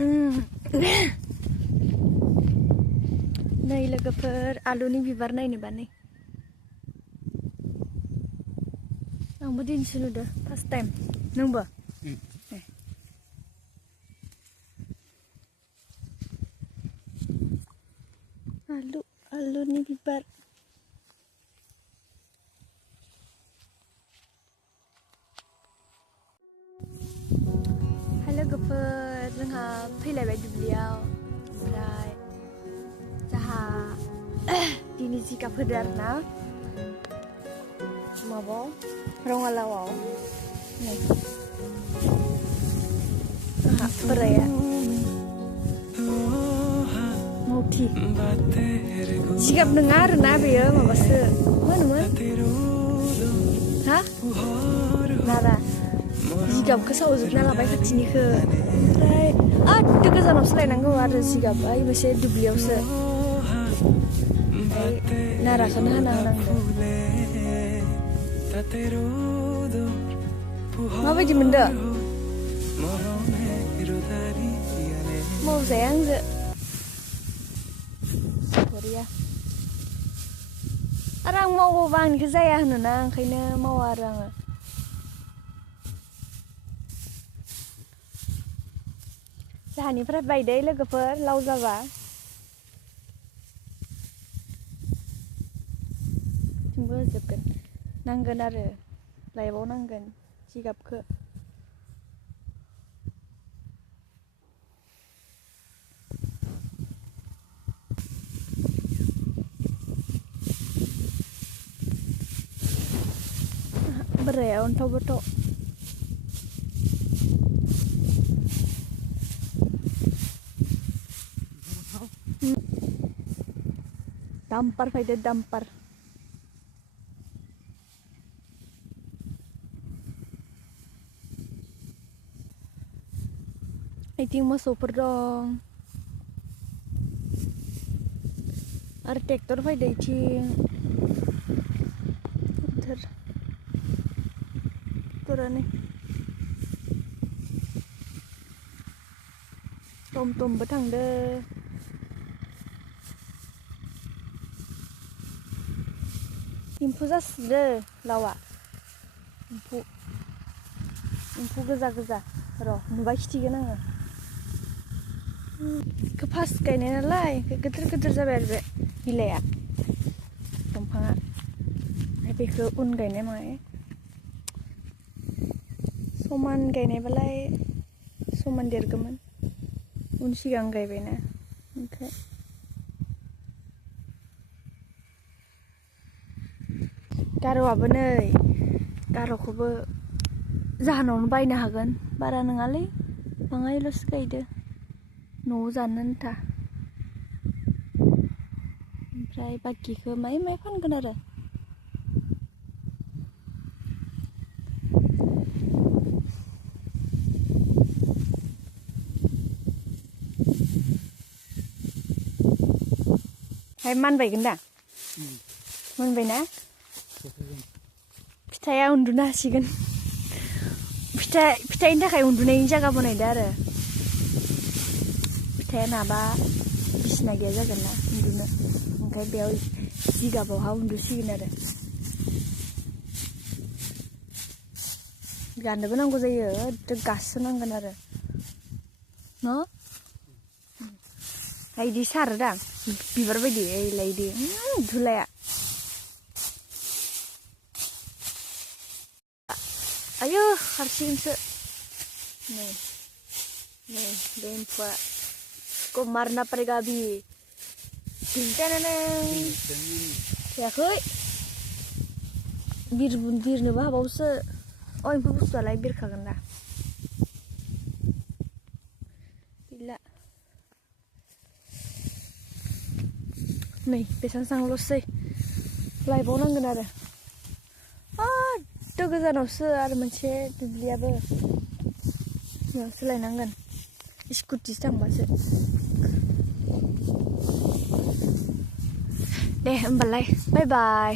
Này लोगोफोर आलुनि बिबार नायनोबा नै आंबो दिनैसो नुदों फार्स्ट टाइम नोंबो आलुनि बिबार लोगोफोर जोंहा फैलायबाय दुब्लियाव ओमफ्राय जोंहा दिनै जिगाब होदो आरोना माबाव रङालावाव नै जोंहा बोराया मौथि जिगाब नङा आरोना बेयो माबासो मा होनोमोन हा नारा जिगाबखौ सावजोबना लाबाय खाथिनिखौ ओमफ्राय आदो गोजानावसो लायनांगौ आरो जिगाबा मोनसे दुब्लियावसो ओमफ्राय नाराखौनो हाना होनांगौ माबायदि मोनदों मावजाया आंजो बरिया आरो आं मावोबा आंनिखौ जाया होनोना ओंखायनो मावा आरो आङो जोंहानिफ्राय बायदै लोगोफोर लाव जाबा जोंबो होजोबगोन नांगोन आरो लायबाव नांगोन जिगाबखौ बोराया अन्थाव बाथाव dampar fayda dampar iting mosoफोर dong आरो ट्रेक्टर फैदो इथिं ट्रेक्टरानो टमटमबो थांदो एम्फौ जासोदो लावा एम्फौ गोजा गोजा र' नुबा खिथिगोन आङो बेखौ फार्स्ट गायनाय नालाय गिदिर गिदिर जाबाय आरो बे बिलाइआ दंफाङा ओमफ्राय बेखौ उन गायनाय माने समान गायनायबालाय समान देरगौमोन उन सिगां गायबायना ओमफ्राय गार'आबो नै गार'खौबो जाहानावनो बायनो हागोन बारा नङालै बाङायल'सो गायदो न'आव जानो आन्था ओमफ्राय बाखिखौ माय फानगोन आरो हाय मानबायगोन दा मोनबायना फिथाइया उन्दुनो हासिगोन फिथाइनि थाखाय उन्दुनायनि जायगा बानायदो आरो फिथाइया नाबा बिसिना गैया जागोन ना उन्दुनो ओंखाय बेयाव जिगाबावहा उन्दुसिगोन आरो गाननोबो नांगौ जायो गासोनांगोन आरो न' इदि सारोदां बिबार बायदि ओइलायदि धुलाया आयु हारसिंसो नै बे एम्फौआ इसको मारना पड़ेगा अभी जायाखै बिरनोबो हाबावसो एम्फौ बुस्थुआलाय बिरखागोन दा गैला नै बेसांल'सै लायबावनांगोन आरो गोजानावसो आरो मोनसे दुब्लियाबो बेयावसो लायनांगोन स्कुटिसो थांबासो दे होमबालाय बाय बाय